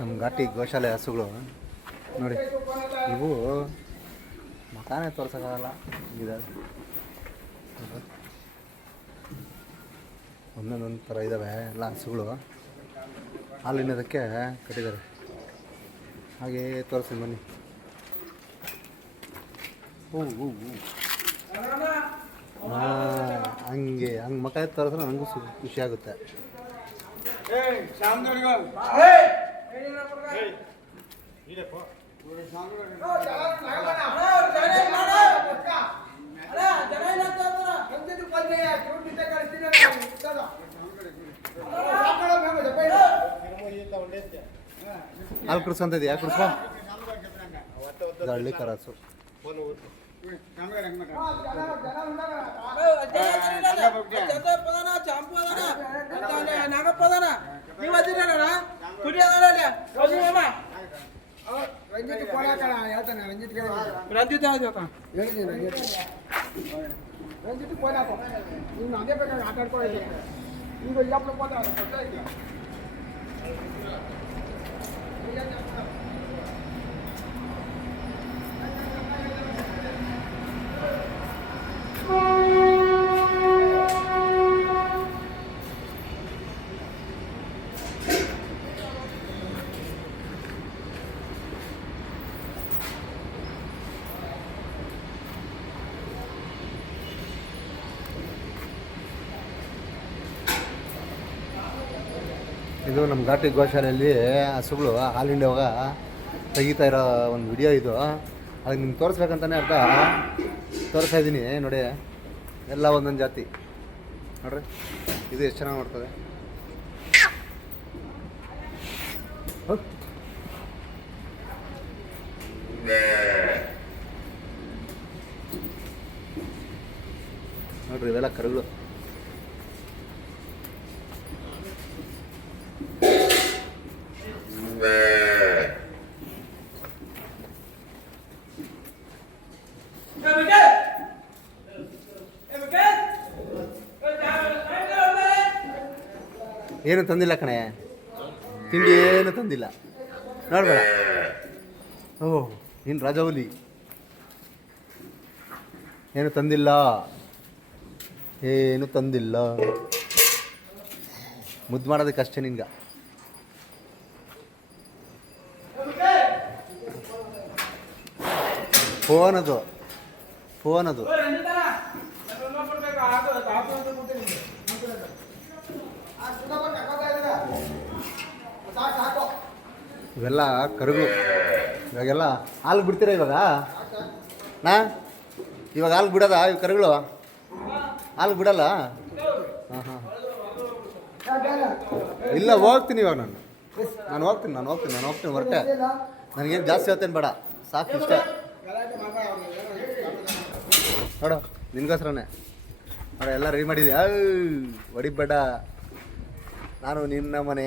ನಮ್ಮ ಘಾಟಿ ಗೋಶಾಲೆ ಹಸುಗಳು. ನೋಡಿ ಇವು ಮಕಾನೇ ತೋರ್ಸೋಕ್ಕಾಗಲ್ಲ ಇದಾವೆ ಒಂದೊಂದೊಂದು ಥರ ಇದ್ದಾವೆ ಎಲ್ಲ ಹಸುಗಳು. ಹಾಲಿನದಕ್ಕೆ ಕಟ್ಟಿದ್ದಾರೆ. ಹಾಗೇ ತೋರಿಸಿ ಬನ್ನಿ. ಹ್ಞೂ ಹೂ ಹೂ. ಹಾಂ ಹಂಗೆ ಹಂಗೆ ಮಕ ತೋರಿಸಿದ್ರೆ ನನಗೂ ಸು ಖುಷಿ ಆಗುತ್ತೆ. ಹಾಲು ಕುಡಿಸೋಂಥದ್ದು ಯಾಕೆ ಕುಡಿಸ್ಕೊ? ಹಳ್ಳಿ ಕರಾಸು. ರಂಜಿತ್ ಯಾವ್ದು ರಂಜಿತ್ ಫೋನ್ ಹಾಕೋ ನೀನು ಅದೇ ಬೇಕಾದ್ರೆ ಆಟ ಆಡ್ಕೊಂಡಿದ್ದೆ ಈಗ ಇಲ್ಲಪ್ಪ ಇದು ನಮ್ಮ ಘಾಟಿ ಗೋಶಾಲೆಯಲ್ಲಿ ಹಸುಗಳು ಹಾಲಿಂಡವಾಗ ತೆಗಿತಾ ಇರೋ ಒಂದು ವಿಡಿಯೋ ಇದು. ಅದಕ್ಕೆ ನಿಮ್ಗೆ ತೋರಿಸ್ಬೇಕಂತಾನೆ ಅರ್ಥ. ತೋರಿಸ್ತಾ ಇದ್ದೀನಿ, ನೋಡಿ. ಎಲ್ಲ ಒಂದೊಂದು ಜಾತಿ. ನೋಡ್ರಿ, ಇದು ಎಷ್ಟು ಚೆನ್ನಾಗಿ ನೋಡ್ತದೆ. ನೋಡ್ರಿ, ಇವೆಲ್ಲ ಕರುಗಳು. ಏನು ತಂದಿಲ್ಲ ಕಣೆ. ತಿಂಡಿ ಏನು ತಂದಿಲ್ಲ. ನೋಡ್ಬೇಡ. ಓ, ನೀನು ರಾಜವಲಿ ಏನು ತಂದಿಲ್ಲ? ಏನು ತಂದಿಲ್ಲ? ಮುದ್ದು ಮಾಡೋದಕ್ಕೆ ಅಷ್ಟೇ ನಿನ್ಗೆ ಫೋನ್ ಅದು ಫೋನ್ ಅದು ಇವೆಲ್ಲ ಕರುಗು ಇವಾಗೆಲ್ಲ ಹಾಲು ಬಿಡ್ತೀರಾ ಇವಾಗ? ನಾ? ಇವಾಗ ಹಾಲು ಬಿಡೋದ ಇವು ಕರುಗಳು? ಹಾಲು ಬಿಡಲ್ಲ? ಹಾಂ ಹಾಂ. ಇಲ್ಲ, ಹೋಗ್ತೀನಿ ಇವಾಗ ನಾನು. ನಾನು ಹೋಗ್ತೀನಿ ನಾನು ಹೋಗ್ತೀನಿ ನಾನು ಹೋಗ್ತೀನಿ ಹೊರಟೆ. ನನಗೇನು ಜಾಸ್ತಿ ಹೇಳ್ತೇನೆ ಬೇಡ. ಸಾಕು ಇಷ್ಟ. ನೋಡು, ನಿನ್ಗೋಸ್ಕರನೇ. ನೋಡ, ಎಲ್ಲ ರೆಡಿ ಮಾಡಿದ್ಯಾ? ಹೊಡಿಬೇಡ. ನಾನು ನಿನ್ನ ಮನೆ.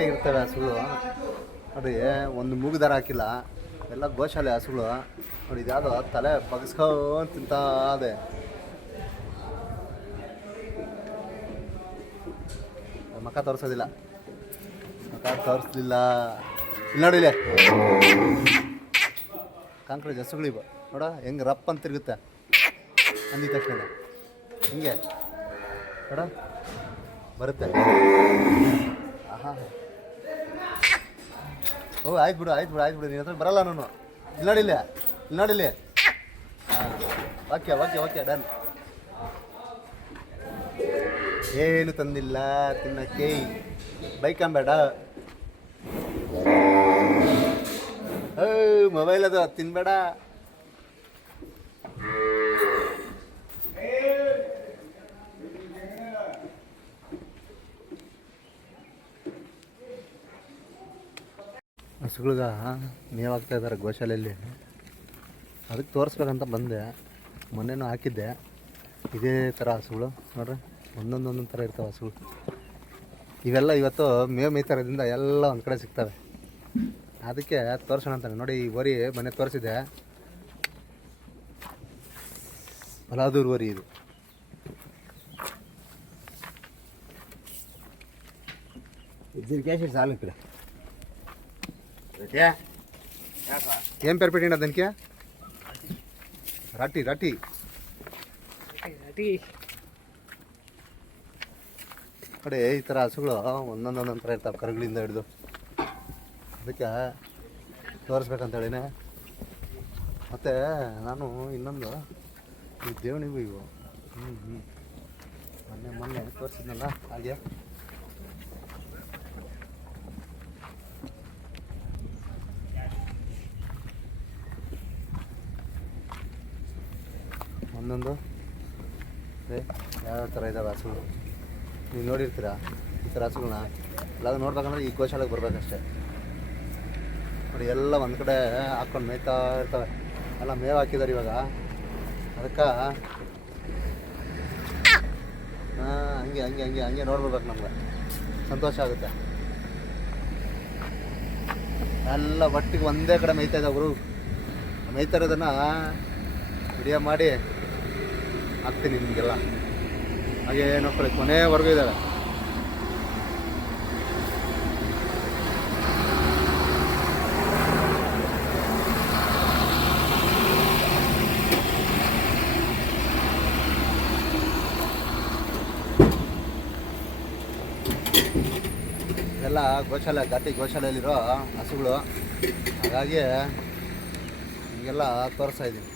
ಆಗಿರ್ತವೆ ಹಸುಗಳು. ನೋಡಿ, ಒಂದು ಮೂಗು ದಾರ ಹಾಕಿಲ್ಲ, ಎಲ್ಲ ಗೋಶಾಲೆ ಹಸುಗಳು. ನೋಡಿ, ಇದ್ಯಾವುದೋ ತಲೆ ಬಗ್ಸ್ಕೊಂಡು ತಿಂತಾ ಇದೆ. ಮಕ್ಕ ತೋರಿಸೋದಿಲ್ಲ. ಮಕ್ಕ ತೋರಿಸ್ಲಿಲ್ಲ. ಇಲ್ಲಿ ನೋಡಿ ಇಲ್ಲೇ. ಕಾಂಕ್ರೀಟ್ ಹಸುಗಳು ಇವು. ನೋಡ, ಹೆಂಗೆ ರಪ್ ಅಂತ ತಿರುಗುತ್ತೆ. ಅಂದಿದ ತಕ್ಷಣ. ಹಿಂಗೆ. ನೋಡ, ಬರುತ್ತೆ. ಓ, ಆಯ್ತು ಬಿಡು ಆಯ್ತು ಬಿಡು ಆಯ್ತು ಬಿಡು, ನೀನು ಹತ್ರ ಬರಲ್ಲ ನಾನು. ಇಲ್ಲಿ ನೋಡಿಲ್ಲ ಇಲ್ಲಿ ನೋಡಿಲ್ಲ ಹಾಂ, ಓಕೆ ಓಕೆ ಓಕೆ, ಡನ್. ಏನು ತಂದಿಲ್ಲ, ತಿನ್ನಕ್ಕೆ. ಬೈಕ್ ಅಂಬೇಡ. ಮೊಬೈಲ್ ಅದು ತಿನ್ಬೇಡ. ಹಸುಗಳ್ಗ ಮೇವಾಗ್ತಾ ಇದ್ದಾರೆ ಗೋಶಾಲೆಯಲ್ಲಿ. ಅದಕ್ಕೆ ತೋರಿಸ್ಬೇಕಂತ ಬಂದೆ. ಮೊನ್ನೆನೂ ಹಾಕಿದ್ದೆ. ಇದೇ ಥರ ಹಸುಗಳು. ನೋಡ್ರಿ ಒಂದೊಂದು ಒಂದೊಂದು ಥರ ಇರ್ತವೆ ಹಸುಗಳು. ಇವೆಲ್ಲ ಇವತ್ತು ಮೇವು ಮೇಯ್ತಾರದಿಂದ ಎಲ್ಲ ಒಂದು ಕಡೆ ಸಿಗ್ತವೆ. ಅದಕ್ಕೆ ತೋರಿಸೋಣ ಅಂತಾನೆ ನೋಡಿ, ಈ ವರಿ ಮನೆ ತೋರಿಸಿದೆ ಬಲಾದೂರ್ ವರಿ ಇದು. ಇದ್ರ ಕ್ಯಾಶ್ ಸಾಲು ಕಡೆ ఏం పేరు పెట్టిండ దానికి రాటి రాటి ಕಡೆ ಈ ಥರ ಹಸುಗಳು ಒಂದೊಂದು ಒಂದೊಂದು ಥರ ಇರ್ತಾವೆ ಕರುಗಳಿಂದ ಹಿಡಿದು ಅದಕ್ಕೆ ತೋರಿಸ್ಬೇಕಂತ ಹೇಳಿನೇ ಮತ್ತು ನಾನು ಇನ್ನೊಂದು ಈ ದೇವಣಿಗೂ ಇವು ಹ್ಞೂ ಹ್ಞೂ ಮೊನ್ನೆ ಮೊನ್ನೆ ತೋರಿಸಿದ್ನಲ್ಲ ಹಾಗೆ ಒಂದೊಂದು ಅದೇ ಯಾವ ಥರ ಇದ್ದಾವೆ ಹಸುಗಳು? ನೀವು ನೋಡಿರ್ತೀರಾ ಈ ಥರ ಹಸುಗಳನ್ನ ಎಲ್ಲ ನೋಡ್ಬೇಕಂದ್ರೆ ಈ ಗೋಶಾಲೆಗೆ ಬರಬೇಕಷ್ಟೇ. ನೋಡಿ, ಎಲ್ಲ ಒಂದು ಕಡೆ ಹಾಕ್ಕೊಂಡು ಮೇಯ್ತಾ ಇರ್ತವೆ. ಎಲ್ಲ ಮೇವು ಹಾಕಿದ್ದಾರೆ ಇವಾಗ. ಅದಕ್ಕೆ ಹಾಂ, ಹಂಗೆ ಹಂಗೆ ಹಂಗೆ ಹಂಗೆ ನೋಡ್ಬಿಡ್ಬೇಕು ನಮ್ಗೆ. ಸಂತೋಷ ಆಗುತ್ತೆ. ಎಲ್ಲ ಒಟ್ಟಿಗೆ ಒಂದೇ ಕಡೆ ಮೇಯ್ತಾ ಇದ್ದಾವೆ ಗುರು. ಮೇಯ್ತಾ ಇರೋದನ್ನು ವಿಡಿಯೋ ಮಾಡಿ. ಹಾಕ್ತೀನಿ ನಿಮಗೆಲ್ಲ. ಹಾಗೆ ನೋಡ್ಕೊಳ್ಳಿ ಕೊನೆವರೆಗೂ ಇದ್ದಾವೆ ಎಲ್ಲ ಗೋಶಾಲೆ ಗಾತಿ ಗೋಶಾಲೆಯಲ್ಲಿರೋ ಹಸುಗಳು. ಹಾಗಾಗಿ ನಿಮಗೆಲ್ಲ ತೋರಿಸ್ತಾ ಇದ್ದೀನಿ.